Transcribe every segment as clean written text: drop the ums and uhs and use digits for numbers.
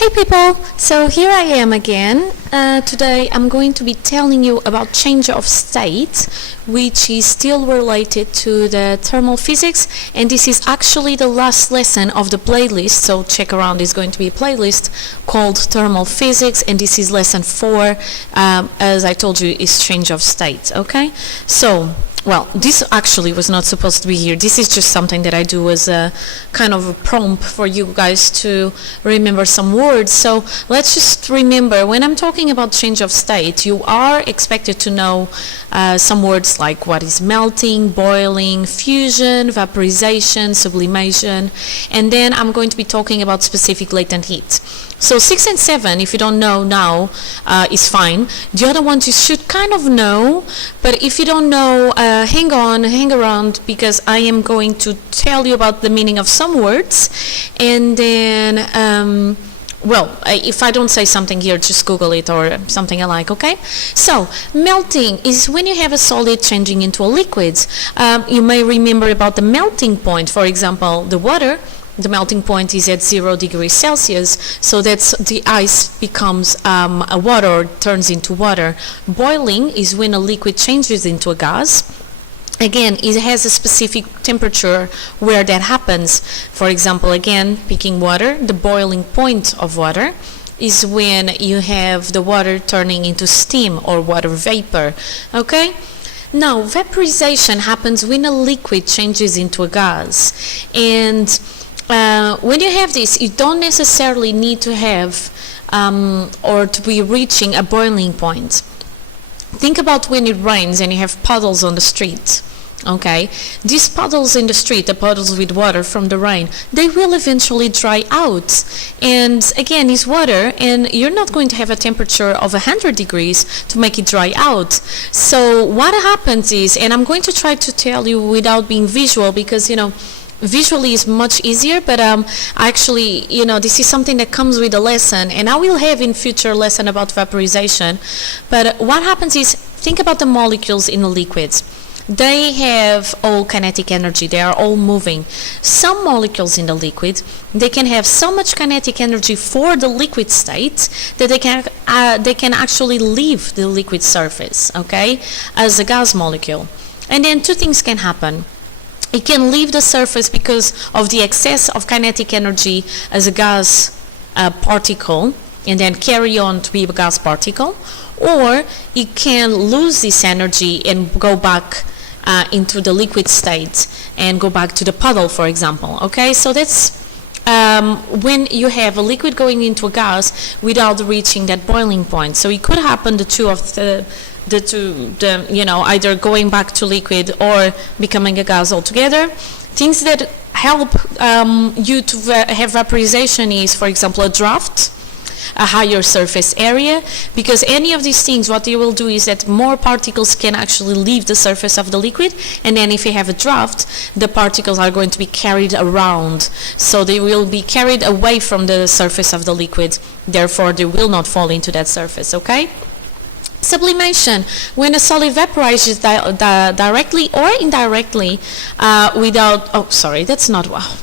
Hey people, so here I am again. Today I'm going to be telling you about change of state, which is still related to the thermal physics, and this is actually the last lesson of the playlist. So check around, there's going to be a playlist called thermal physics, and this is lesson 4. As I told you, is change of state. Okay, so well, this actually was not supposed to be here. This is just something that I do as a kind of a prompt for you guys to remember some words. So let's just remember, when I'm talking about change of state, you are expected to know some words like what is melting, boiling, fusion, vaporization, sublimation, and then I'm going to be talking about specific latent heat. So 6 and 7, if you don't know now, is fine. The other ones you should kind of know, but if you don't know, hang around, because I am going to tell you about the meaning of some words, and then if I don't say something here, just Google it or something alike, okay? So, melting is when you have a solid changing into a liquid. You may remember about the melting point, for example, the water. The melting point is at 0 degrees Celsius, so that's the ice becomes a water, or turns into water. Boiling is when a liquid changes into a gas. Again, it has a specific temperature where that happens. For example, again, picking water, the boiling point of water is when you have the water turning into steam or water vapor, okay? Now, vaporization happens when a liquid changes into a gas. And when you have this, you don't necessarily need to have or to be reaching a boiling point. Think about when it rains and you have puddles on the street. Okay, these puddles in the street, the puddles with water from the rain, they will eventually dry out. And again, it's water, and you're not going to have a temperature of 100 degrees to make it dry out. So what happens is, and I'm going to try to tell you without being visual, because visually is much easier, but actually, this is something that comes with the lesson, and I will have in future lesson about vaporization. But what happens is, think about the molecules in the liquids. They have all kinetic energy, they are all moving. Some molecules in the liquid, they can have so much kinetic energy for the liquid state that they can actually leave the liquid surface, okay, as a gas molecule. And then two things can happen. It can leave the surface because of the excess of kinetic energy as a gas particle, and then carry on to be a gas particle, or it can lose this energy and go back into the liquid state and go back to the puddle, for example. Okay, so that's when you have a liquid going into a gas without reaching that boiling point. So it could happen either going back to liquid or becoming a gas altogether. Things that help you to have vaporization is, for example, a draft, a higher surface area, because any of these things, what you will do is that more particles can actually leave the surface of the liquid, and then if you have a draft, the particles are going to be carried around, so they will be carried away from the surface of the liquid, therefore they will not fall into that surface, okay? Sublimation, when a solid vaporizes directly or indirectly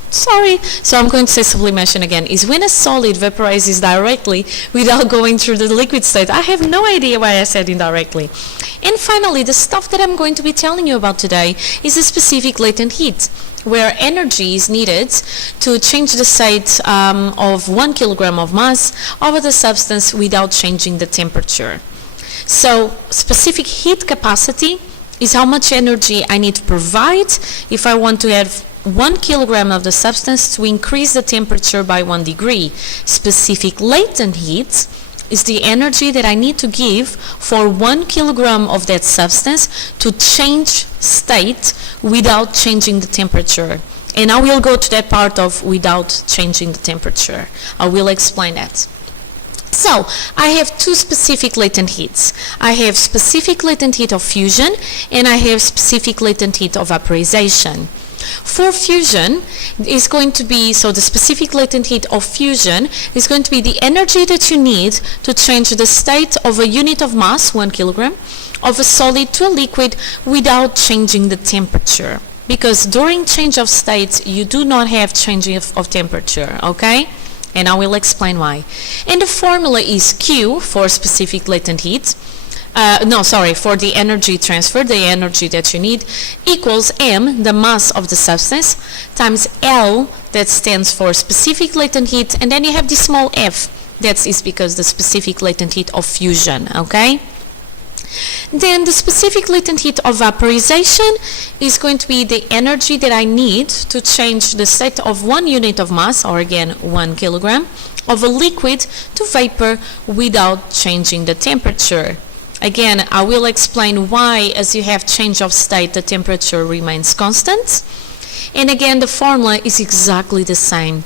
so I'm going to say sublimation again, is when a solid vaporizes directly without going through the liquid state. I have no idea why I said indirectly. And finally, the stuff that I'm going to be telling you about today is a specific latent heat, where energy is needed to change the state of 1 kilogram of mass over the substance without changing the temperature. So specific heat capacity is how much energy I need to provide if I want to have 1 kilogram of the substance to increase the temperature by 1 degree. Specific latent heat is the energy that I need to give for 1 kilogram of that substance to change state without changing the temperature. And I will go to that part of without changing the temperature. I will explain that. So, I have two specific latent heats. I have specific latent heat of fusion, and I have specific latent heat of vaporization. For fusion, is going to be, so the specific latent heat of fusion is going to be the energy that you need to change the state of a unit of mass, 1 kilogram, of a solid to a liquid without changing the temperature. Because during change of state, you do not have changing of temperature, okay? and I will explain why. And the formula is Q for specific latent heat. For the energy transfer, the energy that you need, equals M, the mass of the substance, times L, that stands for specific latent heat, and then you have the small f, that is because the specific latent heat of fusion, okay? Then the specific latent heat of vaporization is going to be the energy that I need to change the state of 1 unit of mass, or again 1 kilogram, of a liquid to vapor without changing the temperature. Again, I will explain why, as you have change of state, the temperature remains constant. And again, the formula is exactly the same.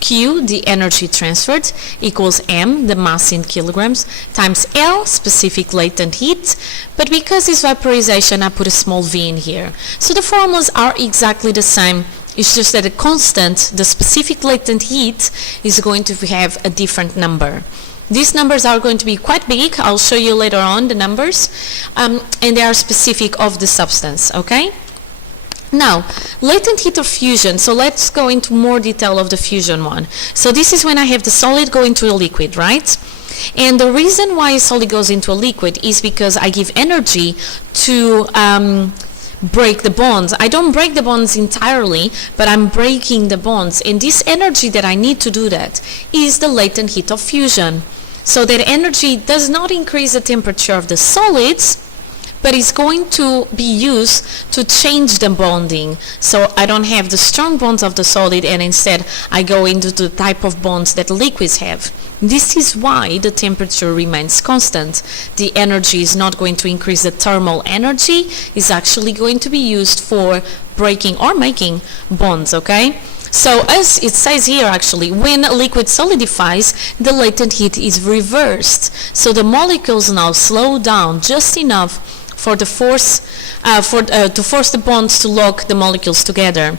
Q, the energy transferred, equals M, the mass in kilograms, times L, specific latent heat. But because it's vaporization, I put a small v in here. So the formulas are exactly the same. It's just that the constant, the specific latent heat, is going to have a different number. These numbers are going to be quite big. I'll show you later on the numbers. And they are specific of the substance, okay? Now, latent heat of fusion. So let's go into more detail of the fusion one. So this is when I have the solid go into a liquid, right? And the reason why a solid goes into a liquid is because I give energy to break the bonds. I don't break the bonds entirely, but I'm breaking the bonds. And this energy that I need to do that is the latent heat of fusion. So that energy does not increase the temperature of the solids, but is going to be used to change the bonding. So I don't have the strong bonds of the solid, and instead I go into the type of bonds that liquids have. This is why the temperature remains constant. The energy is not going to increase. The thermal energy is actually going to be used for breaking or making bonds, okay? So as it says here, actually, when a liquid solidifies, the latent heat is reversed. So the molecules now slow down just enough for the force to force the bonds to lock the molecules together.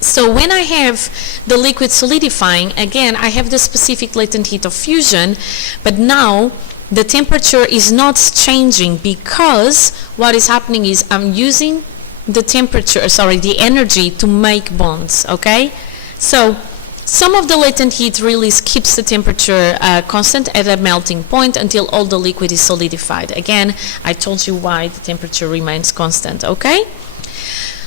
So when I have the liquid solidifying, again, I have the specific latent heat of fusion, but now the temperature is not changing because what is happening is I'm using the energy to make bonds, okay? So some of the latent heat really keeps the temperature constant at a melting point until all the liquid is solidified. Again, I told you why the temperature remains constant, okay?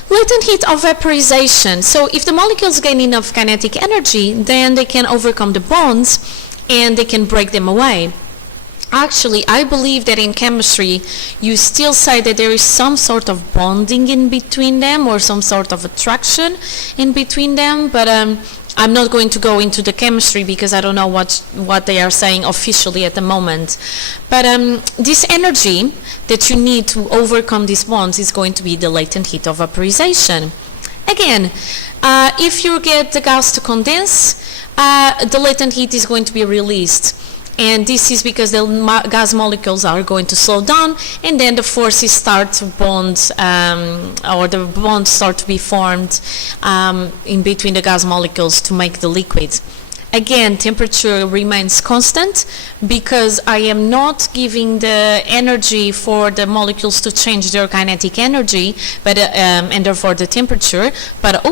Latent heat of vaporization. So if the molecules gain enough kinetic energy, then they can overcome the bonds and they can break them away. Actually, I believe that in chemistry, you still say that there is some sort of bonding in between them or some sort of attraction in between them, but I'm not going to go into the chemistry because I don't know what they are saying officially at the moment. But this energy that you need to overcome these bonds is going to be the latent heat of vaporization. Again, if you get the gas to condense, the latent heat is going to be released. And this is because the gas molecules are going to slow down, and then the forces start to bond, or the bonds start to be formed in between the gas molecules to make the liquid. Again, temperature remains constant because I am not giving the energy for the molecules to change their kinetic energy, but and therefore the temperature. But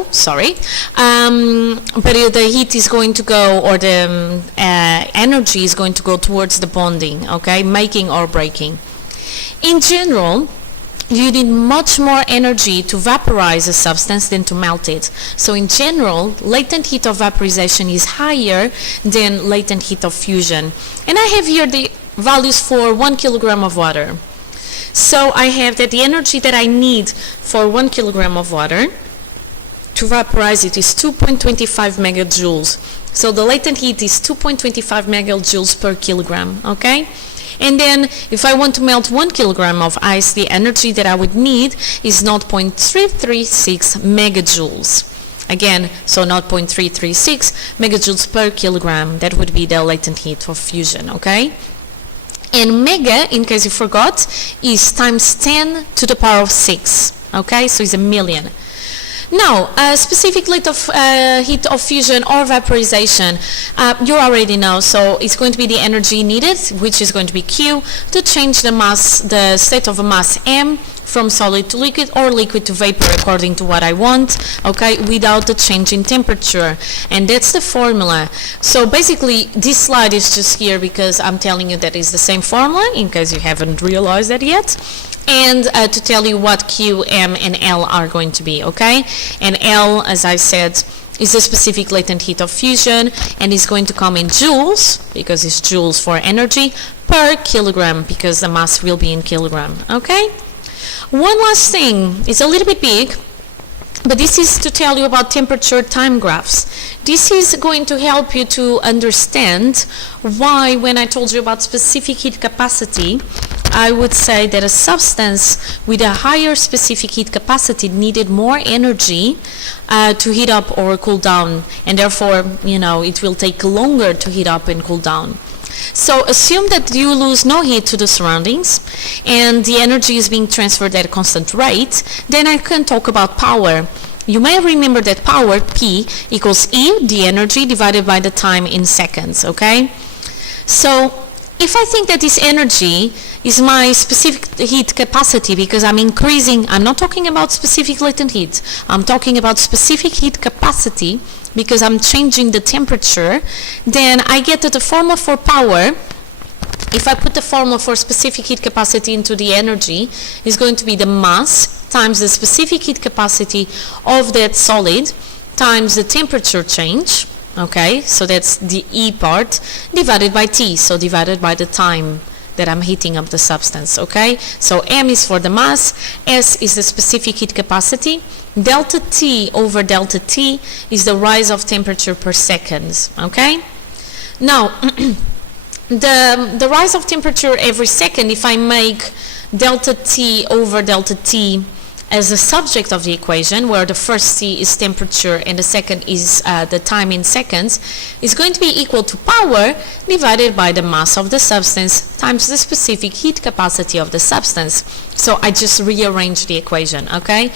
the heat is going to go, or the energy is going to go towards the bonding, okay, making or breaking. In general, you need much more energy to vaporize a substance than to melt it. So in general, latent heat of vaporization is higher than latent heat of fusion. And I have here the values for 1 kilogram of water. So I have that the energy that I need for 1 kilogram of water to vaporize it is 2.25 megajoules. So the latent heat is 2.25 megajoules per kilogram, okay? And then if I want to melt 1 kilogram of ice, the energy that I would need is 0.336 megajoules. Again, so 0.336 megajoules per kilogram. That would be the latent heat of fusion, okay? And mega, in case you forgot, is times 10 to the power of 6, okay? So it's a million. Now, specific heat of fusion or vaporization, you already know, so it's going to be the energy needed, which is going to be Q, to change the mass, the state of a mass M, from solid to liquid or liquid to vapor according to what I want, okay, without the change in temperature. And that's the formula. So basically this slide is just here because I'm telling you that it's the same formula in case you haven't realized that yet, and to tell you what Q, M and L are going to be, okay? And L, as I said, is the specific latent heat of fusion, and is going to come in joules because it's joules for energy per kilogram because the mass will be in kilogram, okay? One last thing, it's a little bit big, but this is to tell you about temperature time graphs. This is going to help you to understand why, when I told you about specific heat capacity, I would say that a substance with a higher specific heat capacity needed more energy to heat up or cool down, and therefore, you know, it will take longer to heat up and cool down. So assume that you lose no heat to the surroundings and the energy is being transferred at a constant rate, then I can talk about power. You may remember that power, P, equals E, the energy, divided by the time in seconds, okay? So if I think that this energy is my specific heat capacity because I'm increasing, I'm not talking about specific latent heat, I'm talking about specific heat capacity because I'm changing the temperature, then I get that the formula for power, if I put the formula for specific heat capacity into the energy, is going to be the mass times the specific heat capacity of that solid times the temperature change, okay, so that's the E part, divided by T, so divided by the time that I'm heating up the substance, okay? So M is for the mass, S is the specific heat capacity, delta T over delta T is the rise of temperature per second, okay? Now, the rise of temperature every second, if I make delta T over delta T as the subject of the equation, where the first T is temperature and the second is the time in seconds, is going to be equal to power divided by the mass of the substance times the specific heat capacity of the substance. So I just rearrange the equation, okay?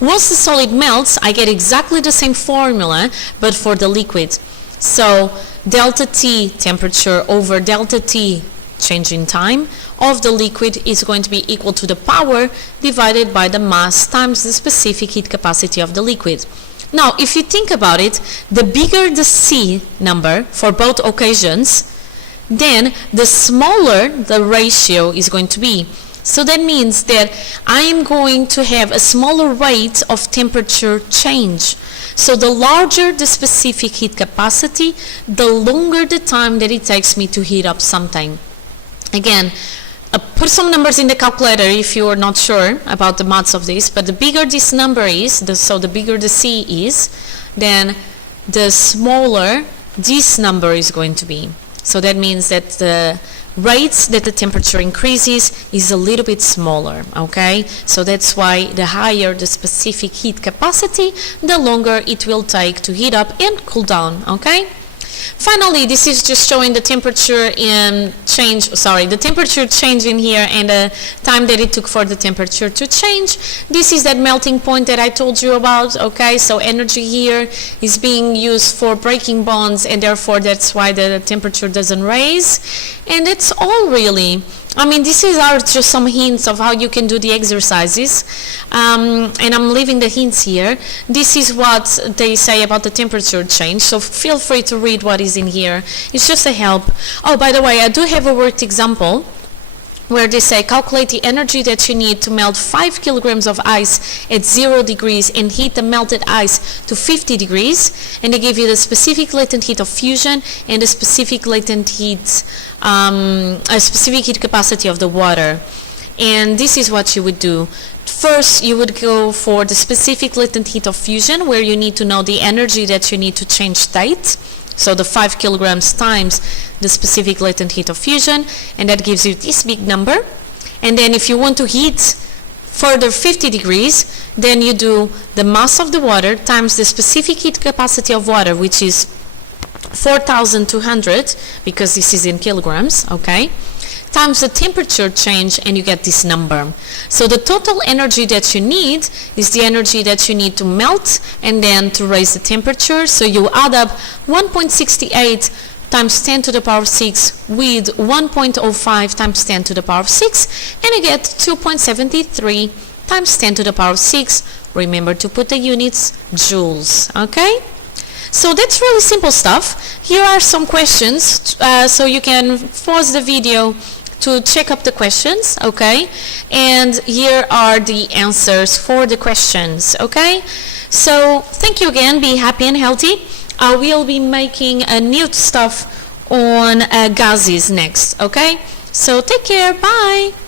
Once the solid melts, I get exactly the same formula, but for the liquid. So delta T temperature over delta T change in time of the liquid is going to be equal to the power divided by the mass times the specific heat capacity of the liquid. Now, if you think about it, the bigger the C number for both occasions, then the smaller the ratio is going to be. So that means that I am going to have a smaller rate of temperature change. So the larger the specific heat capacity, the longer the time that it takes me to heat up something. Again, put some numbers in the calculator if you are not sure about the maths of this, but the bigger this number is, so the bigger the C is, then the smaller this number is going to be. So that means that the rates that the temperature increases is a little bit smaller, okay? So that's why the higher the specific heat capacity, the longer it will take to heat up and cool down, okay? Finally, this is just showing the temperature the temperature change in here and the time that it took for the temperature to change. This is that melting point that I told you about, okay? So energy here is being used for breaking bonds, and therefore that's why the temperature doesn't raise. And it's all really. I mean, these are just some hints of how you can do the exercises, and I'm leaving the hints here. This is what they say about the temperature change, so feel free to read what is in here. It's just a help. Oh, by the way, I do have a worked example where they say calculate the energy that you need to melt 5 kilograms of ice at 0 degrees and heat the melted ice to 50 degrees, and they give you the specific latent heat of fusion and the specific latent heat, a specific heat capacity of the water. And this is what you would do. First, you would go for the specific latent heat of fusion, where you need to know the energy that you need to change state. So the 5 kilograms times the specific latent heat of fusion, and that gives you this big number. And then if you want to heat further 50 degrees, then you do the mass of the water times the specific heat capacity of water, which is 4,200, because this is in kilograms, okay, times the temperature change, and you get this number. So the total energy that you need is the energy that you need to melt and then to raise the temperature. So you add up 1.68 times 10 to the power of 6 with 1.05 times 10 to the power of 6, and you get 2.73 times 10 to the power of 6. Remember to put the units joules, okay? So that's really simple stuff. Here are some questions, so you can pause the video to check up the questions, okay? And here are the answers for the questions, okay? So thank you again, be happy and healthy. I will be making a new stuff on gases next, okay? So take care, bye!